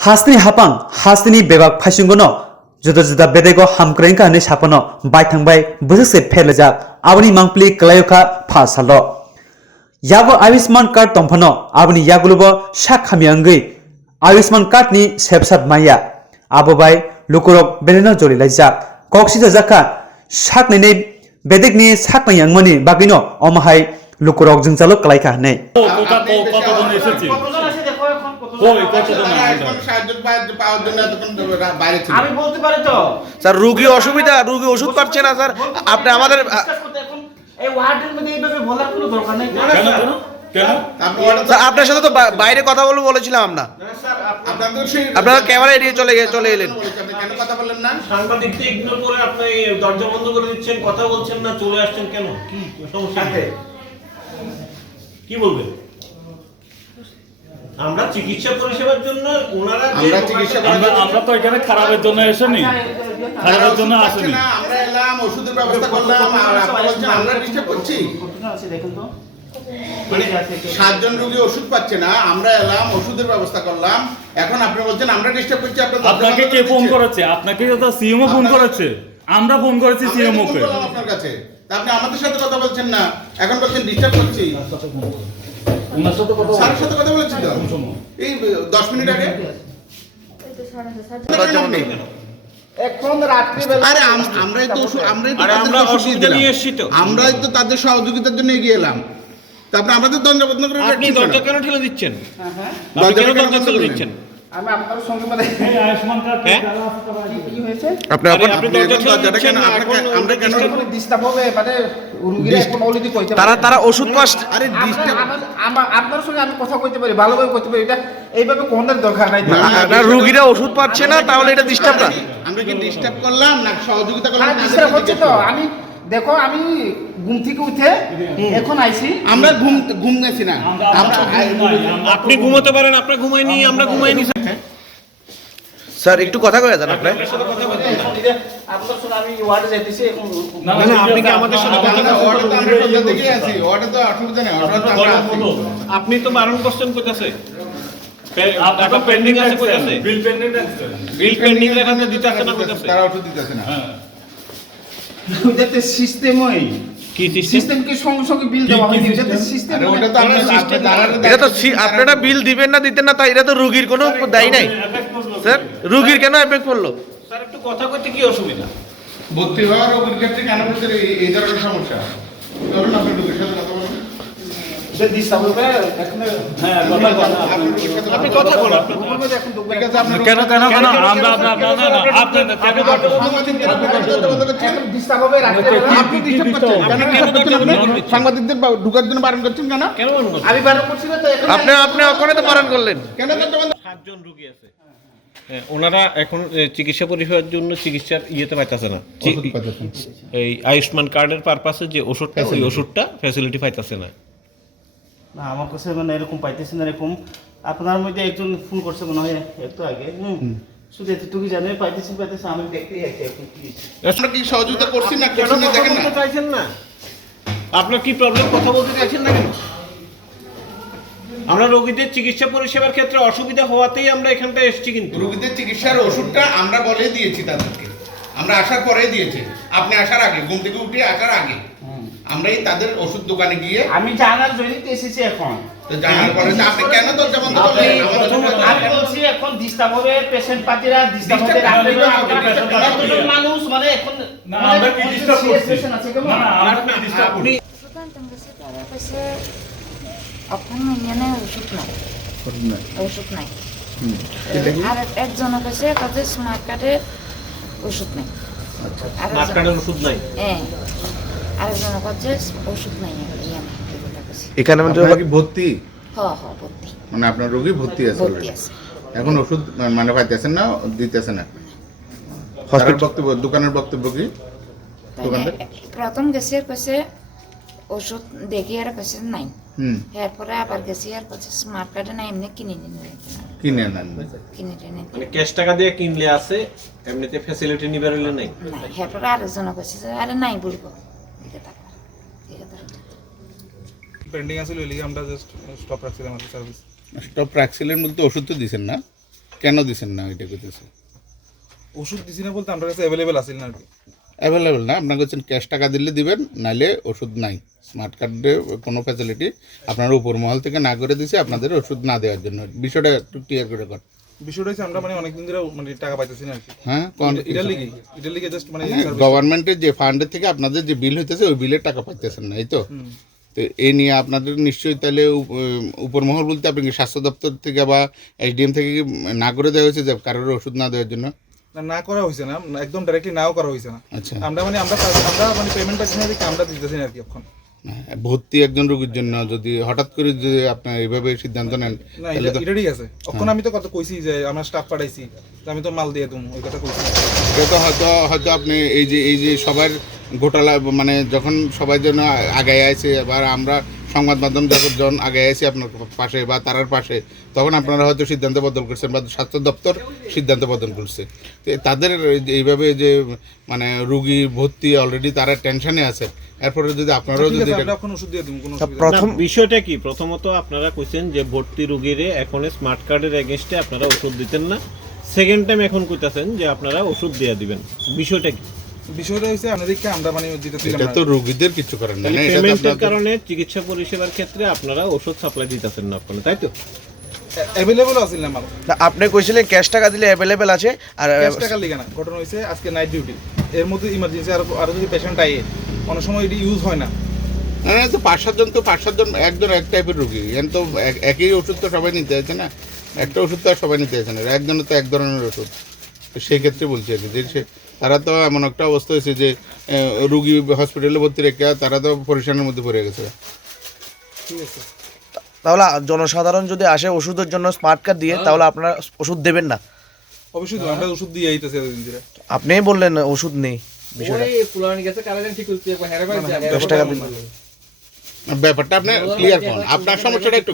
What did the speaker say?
Hasni hapang, hasni bebak phasunggono, juda-juda bedego hamkrengka hane sapano, bai thangbai busukse phelajak, aboni mangpli klayoka phasalo. Yago Ayushman card tongphano, aboni yagulubo shak khamiangui, Ayushman card ni sebsat maya, abobai lukurok beneno joli laijak, koksida jaka, shak nene bedek ni shak nayangmani bagino omahai lukurok jungzalo klaika hane. আমি বলতে পারি তো sir রোগী অসুবিধা রোগী ওষুধ পাচ্ছে না স্যার আপনি আমাদের এই ওয়ার্ডের মধ্যে এইভাবে বলার কোনো দরকার নেই কেন স্যার আপনার সাথে তো বাইরে কথা বলবো বলেছিলাম আমরা আপনারা ক্যামেরা এড়িয়ে চলে এলেন কেন কথা বললেন না সাংবাদিককে ইগনোর করে আপনি দরজা বন্ধ করে দিচ্ছেন কথা বলছেন না চলে আসছেন কেন কি সমস্যা কি বলবেন আমরা চিকিৎসা পরিষেবার জন্য ওনারা আমরা তো এখানে খারাপের জন্য এসেনি খারাপের জন্য আসেনি আমরা এলাম ওষুধের ব্যবস্থা করলাম আর আপনারা বলছেন আমরা ডিস্টার্ব করছি দেখেন তো মানে 7 জন রোগী ওষুধ পাচ্ছে না আমরা এলাম ওষুধের ব্যবস্থা করলাম এখন আপনি বলছেন আমরা ডিস্টার্ব করছি আপনাকে কে ফোন করেছে আপনাকে তো সিএমও ফোন করেছে আমরা ফোন করেছি সিএমও কে আপনার কাছে তা আপনি আমাদের সাথে কথা বলছেন না এখন বলছেন ডিস্টার্ব করছি ওনার সাথে কথা স্যারের সাথে কথা বলেছি তো এই 10 মিনিট আগে এখন রাত্রি বেলা আরে আমরাই তো অসুবিধা নিয়ে এসেছি তো আমরাই তো তাদের সহযোগিতার জন্য এগিয়ে এলাম তারপরে আমাদের দরজা বন্ধ করে আপনি দরজা কেন ঠেলে দিচ্ছেন দরজা কেন দরজা ঠেলে দিচ্ছেন আমি আপনার সঙ্গে মানে এই আয়ুষ্মান কার্ড কি হয়েছে আপনি দরজাটা কেন আমরা কেন ডিস্টার্ব হবে মানে রোগীরা এখন অলরেডি কইতে তারা ওষুধ পাস আরে ডিস্টার্ব আপনার সঙ্গে আমি কথা কইতে পারি ভালোভাবে কইতে পারি এটা এইভাবে কোনের দরকার নাই না রোগীরা ওষুধ পাচ্ছে না তাহলে এটা ডিস্টার্ব না আমরা কি ডিস্টার্ব করলাম না সহযোগিতা করলাম ডিস্টার্ব হচ্ছে তো আমি দেখো আমি ঘুম থেকে উঠে এখন আইছি আমরা ঘুম গেছি না আপনি ঘুমাতে পারেন আপনি ঘুমাইনি আমরা ঘুমাইনি স্যার একটু কথা কয়ে যান আপনি আপনার সঙ্গে আমি ওয়ার্ডে যাইতেছি এখন না আপনি কি আমাদের সাথে কথা ওয়ার্ডে তো আমরা দেখে আছি ওয়ার্ডে তো অসুবিধা নেই ওয়ার্ডে তো আমরা আছি আপনি তো বারণ করছেন কইতাছে টাকা পেন্ডিং আছে কইতাছে বিল পেন্ডিং আছে বিল পেন্ডিং লেখাতে দিতে আছে না কইতাছে তারা ওষুধ দিতেছে না ওইটাতে সিস্টেমই কি সিস্টেম কি সঙ্গে সঙ্গে বিল দেওয়া হয় যেটা সিস্টেম ওটা তো আমরা সিস্টেম এটা তো আপনারা বিল দিবেন না দিতেন না তাই এটা তো রোগীর কোনো দায়ী নাই স্যার রোগীর কেন এফেক্ট পড়লো স্যার একটু কথা কইতে কি অসুবিধা ভর্তি হওয়ার রোগীর ক্ষেত্রে কেন হচ্ছে এই ধরনের সমস্যা ধরুন আপনি রোগীর সাথে কথা বলুন ডিস্টার্ব হবে এখন হ্যাঁ আপনি কথা বলুন কেন আমরা ডিস্টার্ব হবে আপনি ডিস্টার্ব করছেন সাংবাদিকদের ঢোকার জন্য বারণ করছেন কেন আমি বারণ করছি না তো আপনি ওখানে তো বারণ করলেন কেন দরজা বন্ধ 7 জন রোগী আছে ওনারা এখন চিকিৎসা পরিষেবার জন্য চিকিৎসার ইয়েতে পাইতেছে না এই আয়ুষ্মান কার্ডের পারপাসে যে ওষুধটা ওই ওষুধটা ফ্যাসিলিটি পাইতেছে না না আমার কাছে মানে এরকম পাইতেছি না এরকম আপনার মধ্যে একজন ফোন করছে মনে হয় একটু আগে শুধু এতটুকু জানে পাইতেছি আমি দেখতেই আছি এখন কি আমরা কি সহযোগিতা করছি না করছি না দেখেন না চাইছেন না আপনার কি প্রবলেম কথা বলতে চাইছেন না কেন আমরা রোগীদের চিকিৎসা পরিষেবার ক্ষেত্রে অসুবিধা হওয়াতেই আমরা এখানটা এসেছি কিন্তু রোগীদের চিকিৎসার ওষুধটা আমরা বলে দিয়েছি তাদেরকে আমরা আসার পরে দিয়েছি আপনি আসার আগে ঘুম থেকে উঠে আসার আগে আমরাই তাদের ওষুধ দোকানে গিয়ে আমি জানার জন্যই তো এসেছি এখন তো জানার পরে আপনি কেন দরজা বন্ধ করলেন আমি বলছি এখন ডিস্টার্ব হবে পেশেন্ট পাতিরা ডিস্টার্ব হবে এতজন মানুষ মানে এখন না আমরা কি ডিস্টার্ব করছি পেশেন্ট আছে কেমন না আমরা কি ডিস্টার্ব করছি এখন এখানে ওষুধ নাই আর একজনের কাছে কত স্মার্ট কার্ডের ওষুধ নাই স্মার্ট কার্ডের ওষুধ নাই হ্যাঁ আরেকজনের কাছে ওষুধ নাই এখানে কি ভর্তি ভর্তি মানে আপনার রোগী ভর্তি আছে এখন ওষুধ মানে পাইতেছেন না দিতেছেন না বক্তব্য দোকানের বক্তব্য কি দোকানদার প্রথম গেছে কাছে ওষুধ দেখি আর কাছে নাই এরপরে আবার গেছি আর কাছে স্মার্ট কার্ডে নাই এমনি কিনে কিনে মানে ক্যাশ টাকা দিয়ে কিনলে আছে এমনিতে ফ্যাসিলিটি নিবার হলে নাই এরপরে আরেকজনের কাছে আরে নাই বলবো পেন্ডিং আছে লইলি আমরা জাস্ট স্টপ রাখছিলাম আমাদের সার্ভিস স্টপ রাখছিলেন বলতে ওষুধ তো দিবেন না কেন দিছেন না এটা কইতেছে? ওষুধ দিছি না বলতে আমার কাছে অ্যাভেলেবেল আছিল না আর কি। অ্যাভেলেবেল না, আপনার কাছে ক্যাশ টাকা দিলে দিবেন, নাইলে ওষুধ নাই। স্মার্ট কার্ডে কোনো ফ্যাসিলিটি আপনার উপর মহল থেকে না করে দিছে আপনাদের ওষুধ না দেওয়ার জন্য। বিষয়টা একটু ক্লিয়ার করে কর। বিষয়টা হচ্ছে আমরা মানে অনেকদিন ধরে মানে টাকা পাইতেছি না আর কি। হ্যাঁ, এটার লিগে জাস্ট মানে গভর্নমেন্টের যে ফান্ডের থেকে আপনাদের যে বিল হইতেছে ওই বিলের টাকা পাইতেছেন না, এই তো? তো এই নিয়ে আপনাদের নিশ্চয়ই তাহলে উপর মহল বলতে আপনি কি স্বাস্থ্য দপ্তর থেকে বা এসডিএম থেকে কি না করে দেওয়া হয়েছে যে কারোর ওষুধ না দেওয়ার জন্য? না করা হয়েছে না, একদম ডাইরেক্টলি নাও করা হয়েছে না। আচ্ছা, আমরা মানে পেমেন্ট পাচ্ছি না দেখে আমরা দিতেছি না আর কি এখন। ভর্তি একজন রোগীর জন্য যদি হঠাৎ করে যে আপনার এইভাবে সিদ্ধান্ত নেন, না এটা ঠিক আছে। এখন আমি তো কথা কইছি যে আমরা স্টাফ পাঠাইছি, তো আমি তো মাল দিয়ে দেবো, ওই কথা কইছি। এটা তো হয়তো আপনি এই যে সবার ঘোটালা মানে যখন সবাই জন্য আগায় আছে, এবার আমরা সংবাদ মাধ্যম যখন আগায় আছি আপনার পাশে বা তারার পাশে, তখন আপনারা হয়তো সিদ্ধান্ত বদল করছেন বা স্বাস্থ্য দপ্তর সিদ্ধান্ত বদল করছে। তো তাদের এইভাবে যে মানে রুগী ভর্তি অলরেডি তারা টেনশনে আছে, এরপরে যদি আপনারাও যদি এখন ওষুধ দিয়ে দেবো কোনো প্রথম বিষয়টা কি, প্রথমত আপনারা কইছেন যে ভর্তি রুগীরে এখন স্মার্ট কার্ডের এগেইনস্টে আপনারা ওষুধ দিতেন না, সেকেন্ড টাইম এখন কইতাছেন যে আপনারা ওষুধ দিয়ে দিবেন, বিষয়টা কি? বিষয়টা হচ্ছে আপনাদেরকে আমরা মানে এটা তো রোগীদের কিছু করেন না, এটা তো পেমেন্টের আপনাদের কারণে চিকিৎসা পরিষেবার ক্ষেত্রে আপনারা ওষুধ সাপ্লাই দিতেছেন না আপনারা, তাই তো? অ্যাভেলেবল আছিল না মাল। আপনি কইছিলেন ক্যাশ টাকা দিলে অ্যাভেলেবেল আছে, আর ক্যাশ টাকার লিগে না, ঘটনা হয়েছে আজকে নাইট ডিউটি, এর মধ্যে ইমার্জেন্সি আরো যদি পেশেন্ট আইয়ে অনেক সময় এটি ইউজ হয় না। না তো 5-7 জন একজন এক টাইপের রুগী, এখন তো একই ওষুধ তো সবাই নিতে চাইছে না, একটা ওষুধ তো আর সবাই নিতে চাইছে না, একজনের তো এক ধরনের ওষুধ। তো সেই ক্ষেত্রে বলছি আর কি যে তারা তো এমন একটা অবস্থা হয়েছে যে রুগী হসপিটালে ভর্তি রেখে তারা তো পরিশানের মধ্যে পড়ে গেছে। ঠিক আছে, তাহলে জনসাধারণ যদি আসে ওষুধের জন্য স্মার্ট কার্ড দিয়ে, তাহলে আপনারা ওষুধ দেবেন না? অবশ্যই দেবো, আমরা ওষুধ দিয়ে আইতেছি এতদিন ধরে। আপনিই বললেন ওষুধ নেই, বিষয়টা 10 টাকা দিন। ব্যাপারটা আপনি ক্লিয়ার করুন, আপনার সমস্যাটা একটু